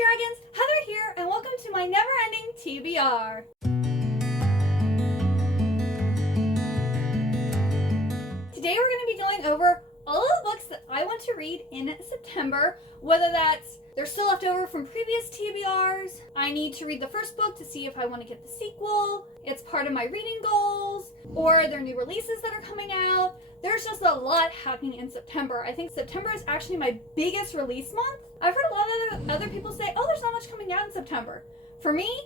Dragons? Heather here, and welcome to my never-ending TBR. Today we're going to be going over all of the books that I want to read in September, whether that's they're still left over from previous TBRs, I need to read the first book to see if I want to get the sequel, it's part of my reading goals, or there are new releases that are coming out. There's just a lot happening in September. I think September is actually my biggest release month. I've heard a lot of other people say, oh, there's not much coming out in September. For me,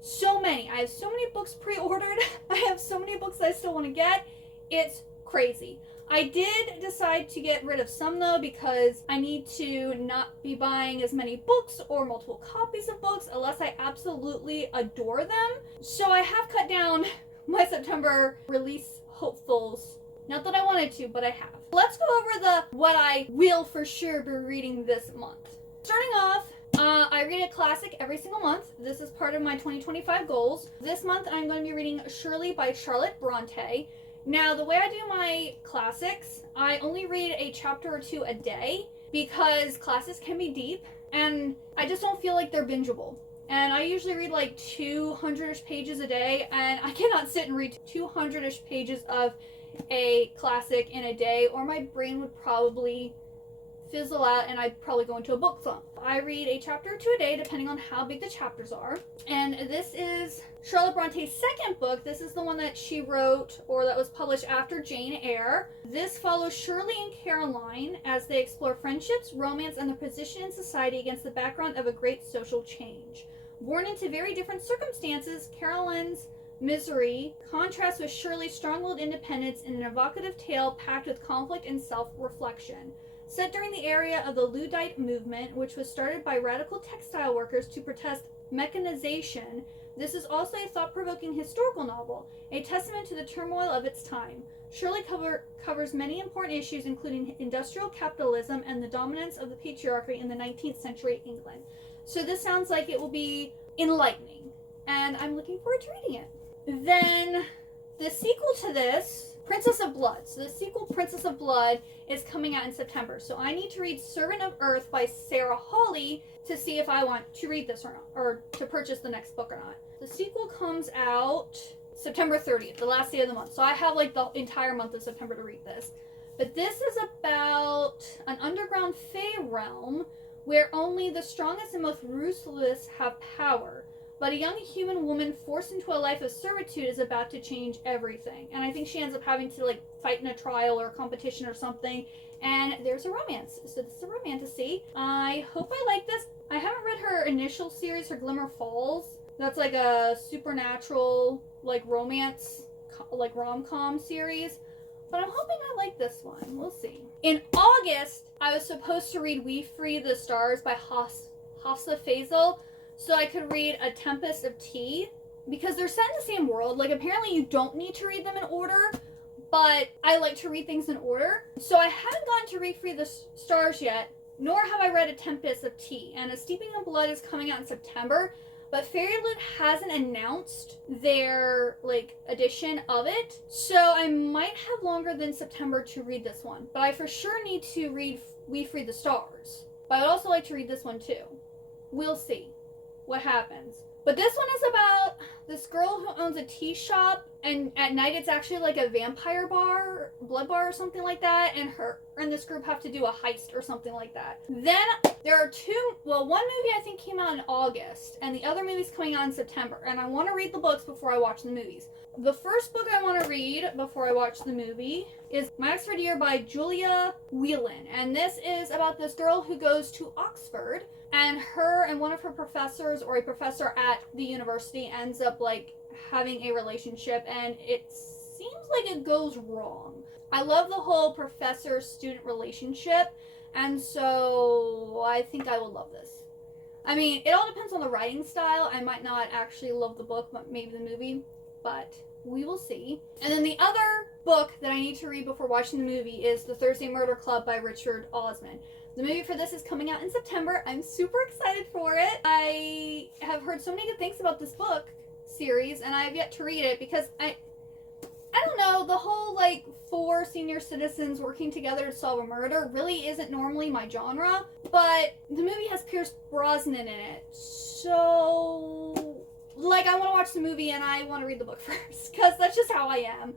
so many. I have so many books pre-ordered. I have so many books that I still want to get. It's crazy. I did decide to get rid of some though because I need to not be buying as many books or multiple copies of books unless I absolutely adore them. So I have cut down my September release hopefuls. Not that I wanted to, but I have. Let's go over what I will for sure be reading this month. Starting off, I read a classic every single month. This is part of my 2025 goals. This month I'm going to be reading Shirley by Charlotte Bronte. Now, the way I do my classics, I only read a chapter or two a day because classics can be deep and I just don't feel like they're bingeable. And I usually read like 200-ish pages a day, and I cannot sit and read 200-ish pages of a classic in a day or my brain would probably fizzle out and I'd probably go into a book slump. I read a chapter or two a day depending on how big the chapters are. And this is Charlotte Bronte's second book. This is the one that she wrote or that was published after Jane Eyre. This follows Shirley and Caroline as they explore friendships, romance, and their position in society against the background of a great social change. Born into very different circumstances, Caroline's misery contrasts with Shirley's strong-willed independence in an evocative tale packed with conflict and self-reflection. Set during the era of the Luddite movement, which was started by radical textile workers to protest mechanization, this is also a thought-provoking historical novel, a testament to the turmoil of its time. Shirley covers many important issues, including industrial capitalism and the dominance of the patriarchy in the 19th century England. So this sounds like it will be enlightening, and I'm looking forward to reading it. Then, the sequel to this, Princess of Blood. So the sequel, Princess of Blood, is coming out in September. So I need to read Servant of Earth by Sarah Hawley to see if I want to read this or not, or to purchase the next book or not. The sequel comes out September 30th, the last day of the month. So I have like the entire month of September to read this. But this is about an underground fae realm where only the strongest and most ruthless have power. But a young human woman forced into a life of servitude is about to change everything. And I think she ends up having to like fight in a trial or a competition or something. And there's a romance. So this is a romantasy. I hope I like this. I haven't read her initial series, her Glimmer Falls. That's like a supernatural like romance, like rom-com series. But I'm hoping I like this one. We'll see. In August, I was supposed to read We Free the Stars by Hafsa Faisal. So I could read A Tempest of Tea, because they're set in the same world. Like, apparently you don't need to read them in order, but I like to read things in order. So I haven't gotten to read Free the Stars yet, nor have I read A Tempest of Tea. And A Steeping of Blood is coming out in September, but Fairylit hasn't announced their, like, edition of it. So I might have longer than September to read this one. But I for sure need to read We Free the Stars. But I'd also like to read this one too. We'll see what happens. But this one is about this girl who owns a tea shop, and at night it's actually like a vampire bar, blood bar or something like that, and her and this group have to do a heist or something like that. Then there are one movie I think came out in August, and the other movie's coming out in September, and I want to read the books before I watch the movies. The first book I want to read before I watch the movie is My Oxford Year by Julia Whelan, and this is about this girl who goes to Oxford, and her and one of her professors, or a professor at the university, ends up like having a relationship, and it seems like it goes wrong. I love the whole professor-student relationship, and so I think I will love this. I mean, it all depends on the writing style. I might not actually love the book, but maybe the movie, but we will see. And then the other book that I need to read before watching the movie is The Thursday Murder Club by Richard Osman. The movie for this is coming out in September. I'm super excited for it. I have heard so many good things about this book series, and I have yet to read it because I don't know, the whole like four senior citizens working together to solve a murder really isn't normally my genre, but the movie has Pierce Brosnan in it, so like I want to watch the movie and I want to read the book first, because that's just how I am.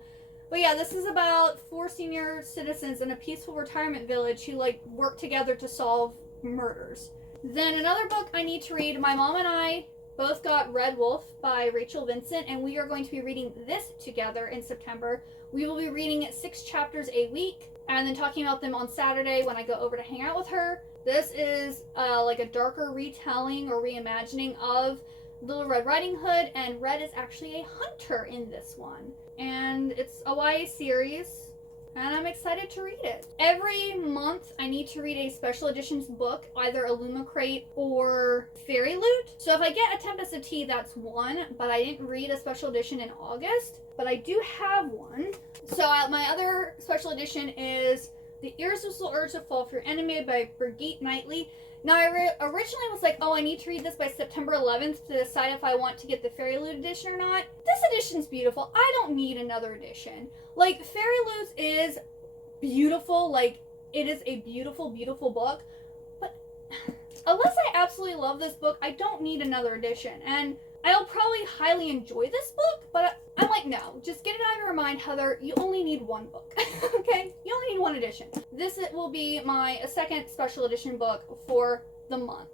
But yeah, this is about four senior citizens in a peaceful retirement village who like work together to solve murders. Then another book I need to read, my mom and I both got Red Wolf by Rachel Vincent, and we are going to be reading this together in September. We will be reading 6 chapters a week and then talking about them on Saturday when I go over to hang out with her. This is like a darker retelling or reimagining of Little Red Riding Hood, and Red is actually a hunter in this one. And it's a YA series, and I'm excited to read it. Every month, I need to read a special editions book, either Illumicrate or Fairy Loot. So if I get A Tempest of Tea, that's one, but I didn't read a special edition in August, but I do have one. So my other special edition is The Irresistible Urge to Fall for Your Enemy by Brigitte Knightley. Now, I originally was like, oh, I need to read this by September 11th to decide if I want to get the Fairy Loot edition or not. This edition's beautiful. I don't need another edition. Like, Fairy Loot is beautiful. Like, it is a beautiful, beautiful book. But unless I absolutely love this book, I don't need another edition. And I'll probably highly enjoy this book, but I'm like, no. Just get it out of your mind, Heather. You only need one book, okay? You only need one edition. This will be my second special edition book for the month.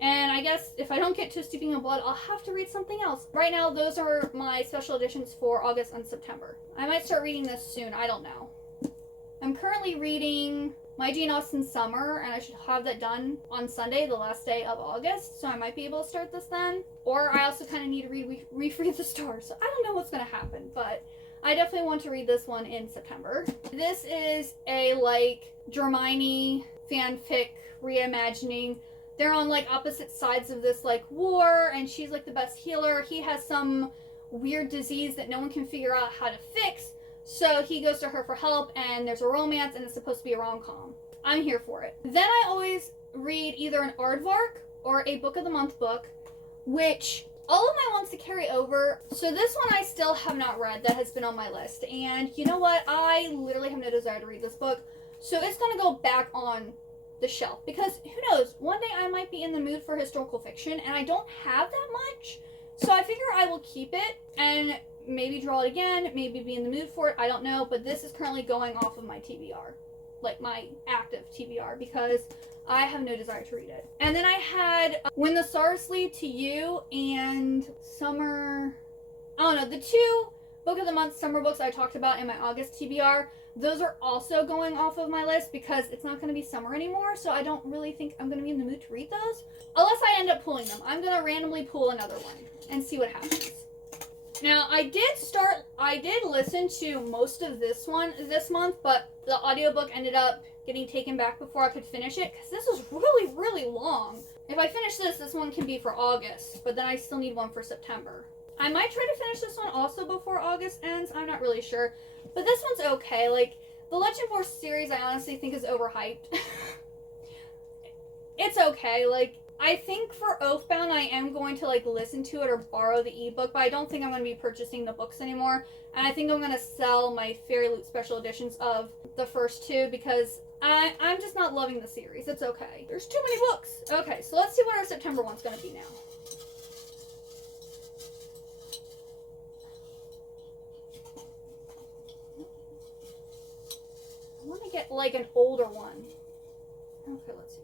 And I guess if I don't get to Steeping in Blood, I'll have to read something else. Right now, those are my special editions for August and September. I might start reading this soon. I don't know. I'm currently reading My Jane Austen Summer, and I should have that done on Sunday, the last day of August, so I might be able to start this then. Or I also kind of need to read Refreed the Stars, so I don't know what's going to happen, but I definitely want to read this one in September. This is a, like, Hermione fanfic reimagining. They're on, like, opposite sides of this, like, war, and she's, like, the best healer. He has some weird disease that no one can figure out how to fix. So he goes to her for help, and there's a romance, and it's supposed to be a rom-com. I'm here for it. Then I always read either an aardvark or a Book of the Month book, which all of my ones to carry over. So this one I still have not read that has been on my list. And you know what? I literally have no desire to read this book. So it's going to go back on the shelf. Because who knows? One day I might be in the mood for historical fiction, and I don't have that much. So I figure I will keep it and maybe draw it again, maybe be in the mood for it, I don't know, but this is currently going off of my TBR, like my active TBR, because I have no desire to read it. And then I had When the Stars Lead to You and Summer, I don't know, the 2 Book of the Month summer books I talked about in my August TBR, those are also going off of my list because it's not going to be summer anymore, so I don't really think I'm going to be in the mood to read those, unless I end up pulling them. I'm going to randomly pull another one and see what happens. Now, I did listen to most of this one this month, but the audiobook ended up getting taken back before I could finish it, because this was really, really long. If I finish this one can be for August, but then I still need one for September. I might try to finish this one also before August ends, I'm not really sure. But this one's okay. Like, the Legend Force series I honestly think is overhyped. It's okay, like, I think for Oathbound, I am going to, like, listen to it or borrow the ebook, but I don't think I'm going to be purchasing the books anymore. And I think I'm going to sell my Fairy Loot special editions of the first 2 because I'm just not loving the series. It's okay. There's too many books. Okay, so let's see what our September one's going to be now. I want to get, like, an older one. Okay, let's see.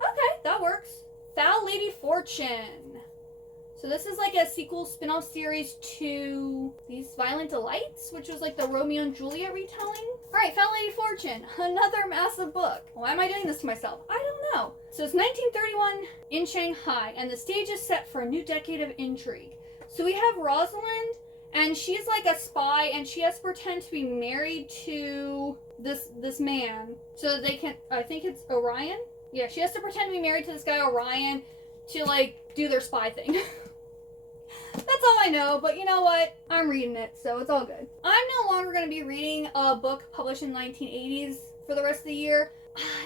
Okay, that works. Foul Lady Fortune. So this is like a sequel spin-off series to These Violent Delights, which was like the Romeo and Juliet retelling. Alright, Foul Lady Fortune. Another massive book. Why am I doing this to myself? I don't know. So it's 1931 in Shanghai, and the stage is set for a new decade of intrigue. So we have Rosalind, and she's like a spy, and she has to pretend to be married to this man. So that they can, I think it's Orion? Yeah, she has to pretend to be married to this guy Orion to, like, do their spy thing. That's all I know, but you know what? I'm reading it, so it's all good. I'm no longer going to be reading a book published in the 1980s for the rest of the year.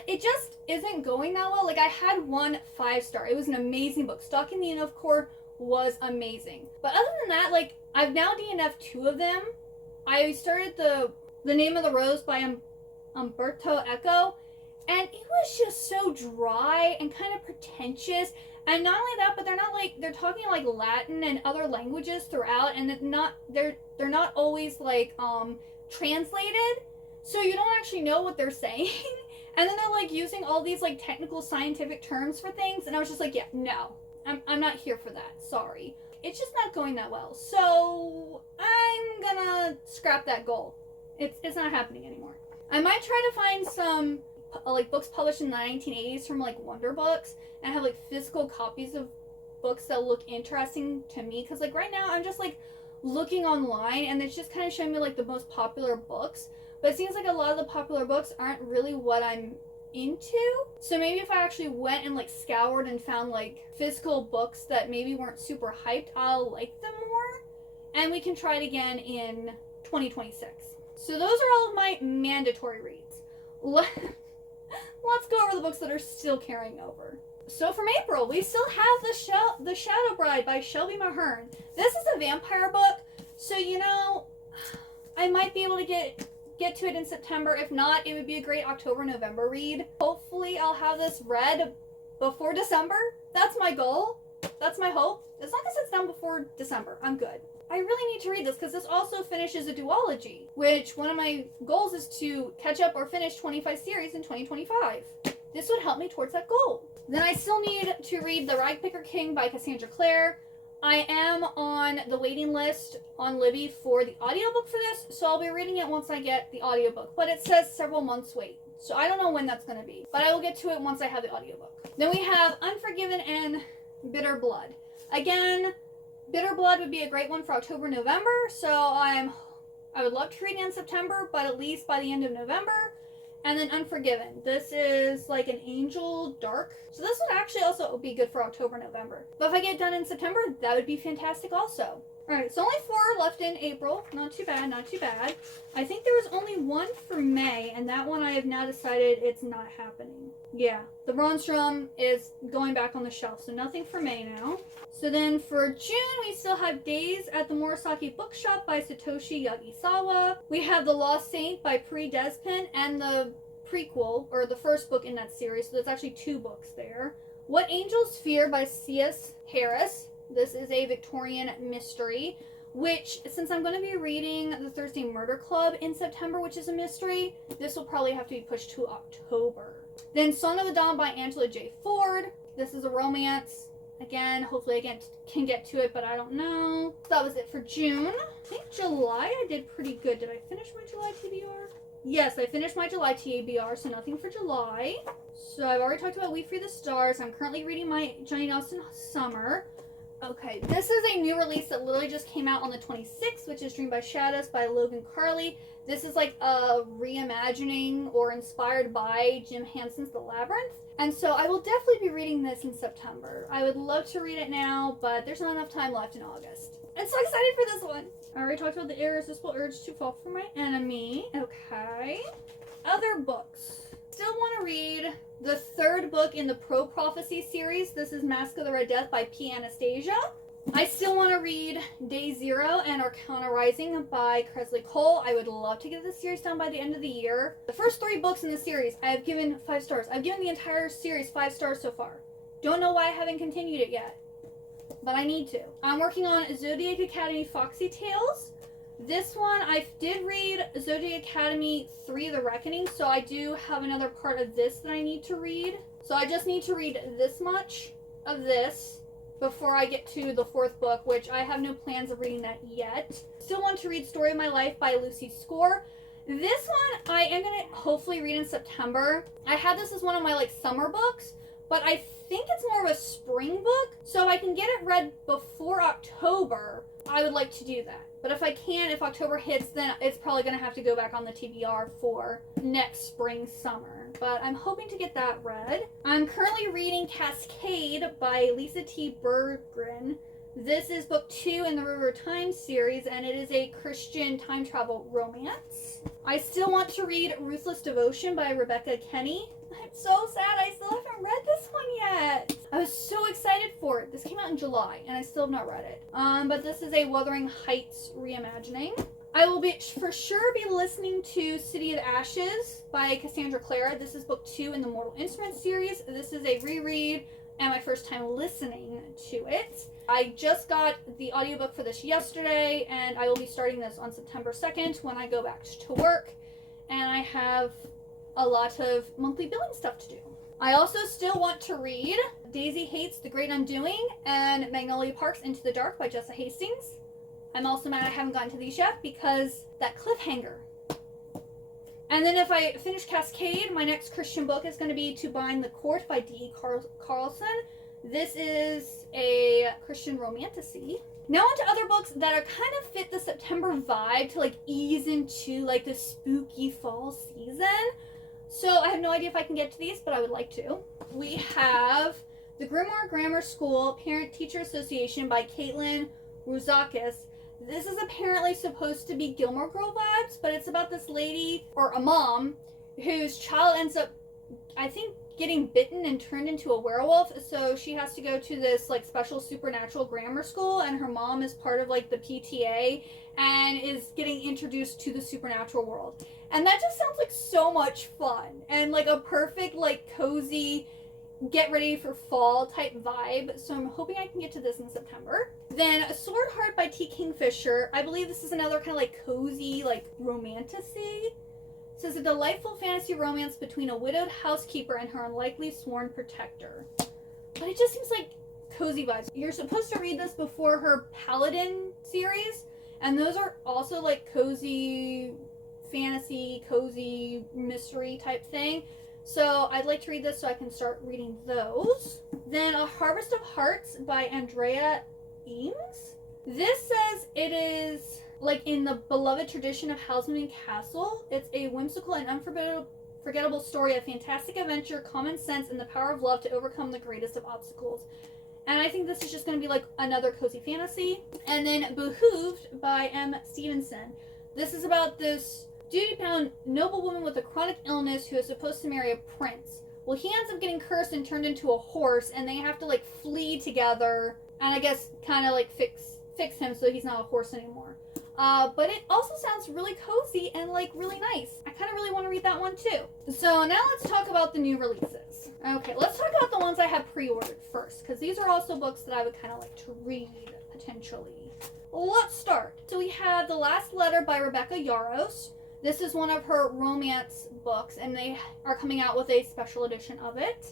It just isn't going that well. Like, I had one 5-star. It was an amazing book. Stalking the Enough Core was amazing. But other than that, like, I've now DNF'd 2 of them, I started the Name of the Rose by Umberto Eco, and it was just so dry and kind of pretentious. And not only that, but they're talking like Latin and other languages throughout, and they're not always like translated, so you don't actually know what they're saying. And then they're like using all these like technical scientific terms for things, and I was just like, yeah, no, I'm not here for that. Sorry. It's just not going that well. So I'm gonna scrap that goal. It's not happening anymore. I might try to find some like books published in the 1980s from like Wonder Books and have like physical copies of books that look interesting to me, because like right now I'm just like looking online and it's just kind of showing me like the most popular books, but it seems like a lot of the popular books aren't really what I'm into. So maybe if I actually went and like scoured and found like physical books that maybe weren't super hyped, I'll like them more, and we can try it again in 2026. So those are all of my mandatory reads. Let's go over the books that are still carrying over. So from April, we still have The Shadow Bride by Shelby Mahern. This is a vampire book, so you know, I might be able to get to it in September. If not, it would be a great October-November read. Hopefully I'll have this read before December. That's my goal. That's my hope. As long as it's done before December, I'm good. I really need to read this because this also finishes a duology, which one of my goals is to catch up or finish 25 series in 2025. This would help me towards that goal. Then I still need to read The Ragpicker King by Cassandra Clare. I am on the waiting list on Libby for the audiobook for this, so I'll be reading it once I get the audiobook. But it says several months wait, so I don't know when that's going to be. But I will get to it once I have the audiobook. Then we have Unforgiven and Bitter Blood. Again, Bitter Blood would be a great one for October, November, so I would love to read it in September, but at least by the end of November. And then Unforgiven. This is like an angel dark. So this would actually also be good for October, November. But if I get it done in September, that would be fantastic also. Alright, so only 4 left in April. Not too bad, not too bad. I think there was only one for May, and that one I have now decided it's not happening. Yeah, the Bronstrom is going back on the shelf, so nothing for May now. So then for June, we still have Days at the Murasaki Bookshop by Satoshi Yagisawa. We have The Lost Saint by Pri Despin and the prequel, or the first book in that series, so there's actually 2 books there. What Angels Fear by C.S. Harris. This is a Victorian mystery, which, since I'm going to be reading The Thursday Murder Club in September, which is a mystery, this will probably have to be pushed to October. Then Song of the Dawn by Angela J. Ford. This is a romance. Again, hopefully I can get to it, but I don't know. So that was it for June. I think July I did pretty good. Did I finish my July TBR? Yes, I finished my July TBR, so nothing for July. So I've already talked about We Free the Stars. I'm currently reading my Johnny Austen Summer. Okay, this is a new release that literally just came out on the 26th, which is Dreamed by Shadows by Logan Carley. This is like a reimagining or inspired by Jim Henson's The Labyrinth. And so I will definitely be reading this in September. I would love to read it now, but there's not enough time left in August. I'm so excited for this one. I already talked about The Irresistible Urge to Fall for My Enemy. Okay. Other books. Still want to read the 3rd book in the Pro Prophecy series. This is Mask of the Red Death by P. Anastasia. I still want to read Day Zero and Arcana Rising by Cresley Cole. I would love to get this series done by the end of the year. The first 3 books in the series, I have given 5 stars. I've given the entire series 5 stars so far. Don't know why I haven't continued it yet, but I need to. I'm working on Zodiac Academy Foxy Tales. This one, I did read Zodiac Academy 3 The Reckoning, so I do have another part of this that I need to read. So I just need to read this much of this before I get to the 4th book, which I have no plans of reading that yet. Still want to read Story of My Life by Lucy Score. This one I am going to hopefully read in September. I had this as one of my like summer books, but I think it's more of a spring book, so if I can get it read before October, I would like to do that. But if I can, if October hits, then it's probably going to have to go back on the TBR for next spring, summer. But I'm hoping to get that read. I'm currently reading Cascade by Lisa T. Berggren. This is book 2 in the River Time series, and it is a Christian time travel romance. I still want to read Ruthless Devotion by Rebecca Kenny. I'm so sad I still haven't read this one yet. I was so excited for it. This came out in July, and I still have not read it. But this is a Wuthering Heights reimagining. I will be for sure be listening to City of Ashes by Cassandra Clara. This is book 2 in the Mortal Instruments series. This is a reread and my first time listening to it. I just got the audiobook for this yesterday, and I will be starting this on September 2nd when I go back to work, and I have a lot of monthly billing stuff to do. I also still want to read Daisy Hates the Great Undoing and Magnolia Park's Into the Dark by Jessa Hastings. I'm also mad I haven't gotten to these yet because that cliffhanger. And then if I finish Cascade, my next Christian book is going to be To Bind the Court by D.E. Carlson. This is a Christian romantasy. Now on to other books that are kind of fit the September vibe to like ease into like the spooky fall season. So I have no idea if I can get to these, but I would like to. We have The Grimoire Grammar School Parent-Teacher Association by Caitlin Rouzakis. This is apparently supposed to be Gilmore Girl vibes, but it's about this lady, or a mom, whose child ends up, I think, getting bitten and turned into a werewolf. So she has to go to this like special supernatural grammar school, and her mom is part of like the PTA and is getting introduced to the supernatural world. And that just sounds like so much fun and like a perfect like cozy get ready for fall type vibe. So I'm hoping I can get to this in September. Then Sword Heart by T. Kingfisher. I believe this is another kind of like cozy like romantasy. It says a delightful fantasy romance between a widowed housekeeper and her unlikely sworn protector. But it just seems like cozy vibes. You're supposed to read this before her Paladin series, and those are also like cozy fantasy, cozy mystery type thing. So I'd like to read this so I can start reading those. Then A Harvest of Hearts by Andrea Eames. This says it is like in the beloved tradition of Houseman Castle. It's a whimsical and unforgettable story of fantastic adventure, common sense, and the power of love to overcome the greatest of obstacles. And I think this is just going to be like another cozy fantasy. And then Behooved by M. Stevenson. This is about this duty-bound noblewoman with a chronic illness who is supposed to marry a prince. Well, he ends up getting cursed and turned into a horse, and they have to like flee together and I guess kind of like fix him so he's not a horse anymore. But it also sounds really cozy and like really nice. I kind of really want to read that one too. So now let's talk about the new releases. Okay, let's talk about the ones I have pre-ordered first, because these are also books that I would kind of like to read potentially. Let's start. So we have The Last Letter by Rebecca Yarros. This is one of her romance books, and they are coming out with a special edition of it.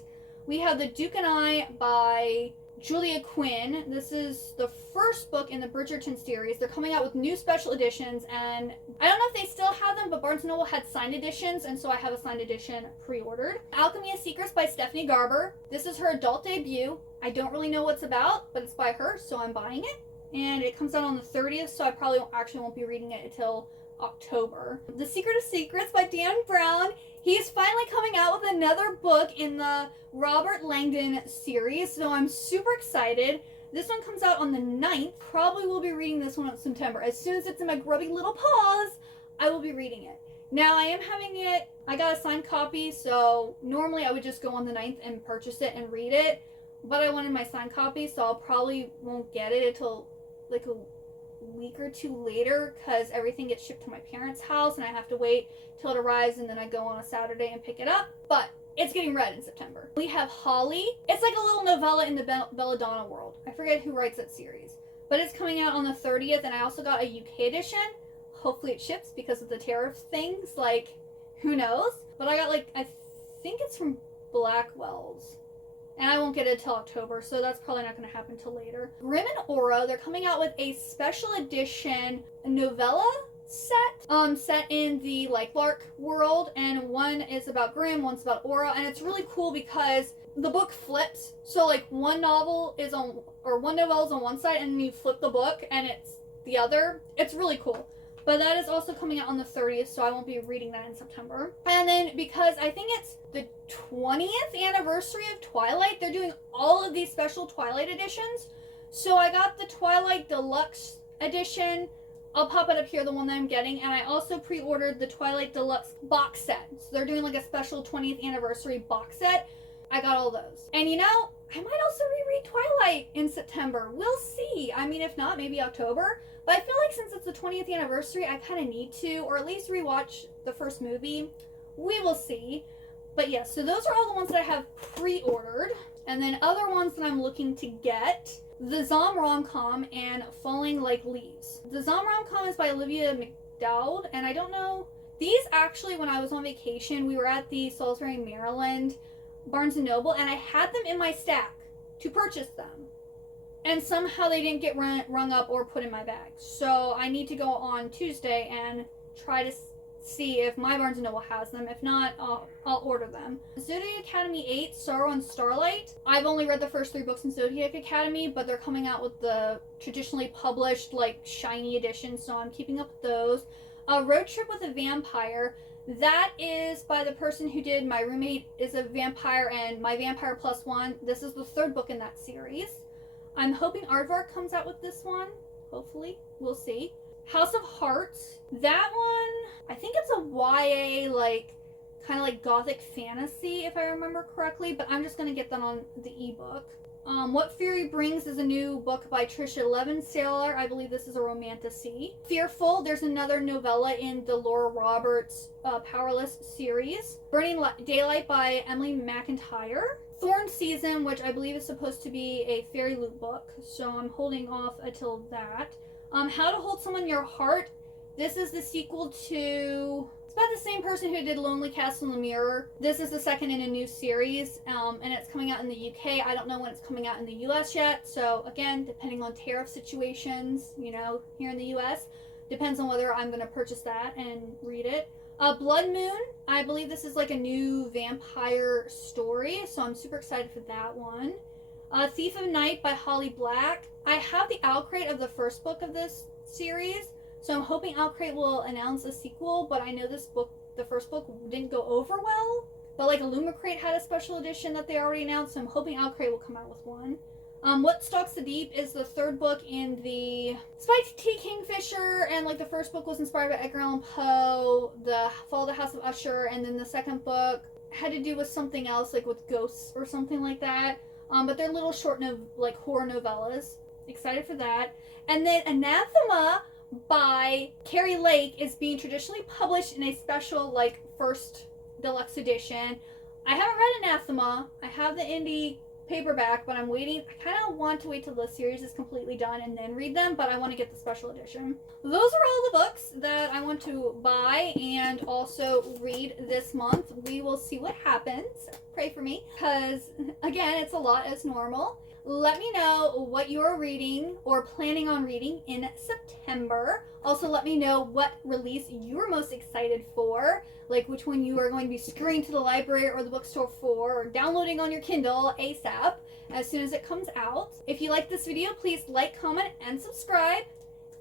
We have The Duke and I by Julia Quinn. This is the first book in the Bridgerton series. They're coming out with new special editions, and I don't know if they still have them, but Barnes & Noble had signed editions, and so I have a signed edition pre-ordered. Alchemy of Secrets by Stephanie Garber. This is her adult debut. I don't really know what's about, but it's by her, so I'm buying it. And it comes out on the 30th, so I probably won't be reading it until October. The Secret of Secrets by Dan Brown. He's finally coming out with another book in the Robert Langdon series, so I'm super excited. This one comes out on the 9th. Probably will be reading this one in September. As soon as it's in my grubby little paws, I will be reading it. Now, I am having it, I got a signed copy, so normally I would just go on the 9th and purchase it and read it, but I wanted my signed copy, so I'll probably won't get it until like a week or two later, because everything gets shipped to my parents' house and I have to wait till it arrives, and then I go on a Saturday and pick it up. But it's getting read in September. We have Holly. It's like a little novella in the Belladonna world. I forget who writes that series, but it's coming out on the 30th, and I also got a UK edition. Hopefully it ships because of the tariff things, like who knows. But I got like, I think it's from Blackwell's, and I won't get it until October, so that's probably not going to happen till later. Grimm and Aura, they're coming out with a special edition novella set in the like Lark world, and one is about Grimm, one's about Aura, and it's really cool because the book flips. So like one novella is on one side, and then you flip the book and it's the other. It's really cool. But that is also coming out on the 30th, so I won't be reading that in September. And then because I think it's the 20th anniversary of Twilight, they're doing all of these special Twilight editions. So I got the Twilight Deluxe edition. I'll pop it up here, the one that I'm getting. And I also pre-ordered the Twilight Deluxe box set. So they're doing like a special 20th anniversary box set. I got all those. And you know, I might also reread Twilight. might in September. We'll see. I mean, if not, maybe October. But I feel like since it's the 20th anniversary, I kind of need to, or at least rewatch the first movie. We will see. But yes, so those are all the ones that I have pre-ordered. And then other ones that I'm looking to get. The Zom rom-com and Falling Like Leaves. The Zom rom-com is by Olivia McDowd, and I don't know. These actually, when I was on vacation, we were at the Salisbury, Maryland Barnes & Noble, and I had them in my stack to purchase them. And somehow they didn't get rung up or put in my bag. So I need to go on Tuesday and try to see if my Barnes & Noble has them. If not, I'll order them. Zodiac Academy 8, Sorrow and Starlight. I've only read the first 3 books in Zodiac Academy, but they're coming out with the traditionally published, like, shiny edition, so I'm keeping up with those. Road Trip with a Vampire. That is by the person who did My Roommate is a Vampire and My Vampire Plus One. This is the 3rd book in that series. I'm hoping Aardvark comes out with this one. Hopefully. We'll see. House of Hearts. That one, I think it's a YA, like, kind of like gothic fantasy, if I remember correctly, but I'm just going to get that on the ebook. What Fury Brings is a new book by Trisha Levensaler. I believe this is a romantasy. Fearful, there's another novella in the Laura Roberts Powerless series. Burning Daylight by Emily McIntyre. Thorn Season, which I believe is supposed to be a fairy loot book, so I'm holding off until that. How to Hold Someone in Your Heart. This is the sequel to... It's by the same person who did Lonely Castle in the Mirror. This is the second in a new series, and it's coming out in the UK. I don't know when it's coming out in the US yet, so again, depending on tariff situations, you know, here in the US, depends on whether I'm going to purchase that and read it. Blood Moon, I believe this is like a new vampire story, so I'm super excited for that one. Thief of Night by Holly Black. I have the Owlcrate of the first book of this series, so I'm hoping Owlcrate will announce a sequel, but I know this book, the first book, didn't go over well. But like Illumicrate had a special edition that they already announced, so I'm hoping Owlcrate will come out with one. What Stalks the Deep is the 3rd book in the Spike T. Kingfisher, and like the first book was inspired by Edgar Allan Poe, the Fall of the House of Usher, and then the second book had to do with something else, like with ghosts or something like that. But they're little short, like horror novellas. Excited for that. And then Anathema by Carrie Lake is being traditionally published in a special, like, first deluxe edition. I haven't read Anathema. I have the indie paperback, but I'm waiting. I kind of want to wait till the series is completely done and then read them, but I want to get the special edition. Those are all the books that I want to buy and also read this month. We will see what happens. Pray for me, because, again, it's a lot as normal. Let me know what you're reading or planning on reading in September. Also, let me know what release you're most excited for, like which one you are going to be scurrying to the library or the bookstore for, or downloading on your Kindle ASAP as soon as it comes out. If you like this video, please like, comment, and subscribe.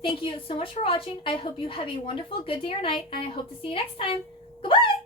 Thank you so much for watching. I hope you have a wonderful good day or night, and I hope to see you next time. Goodbye!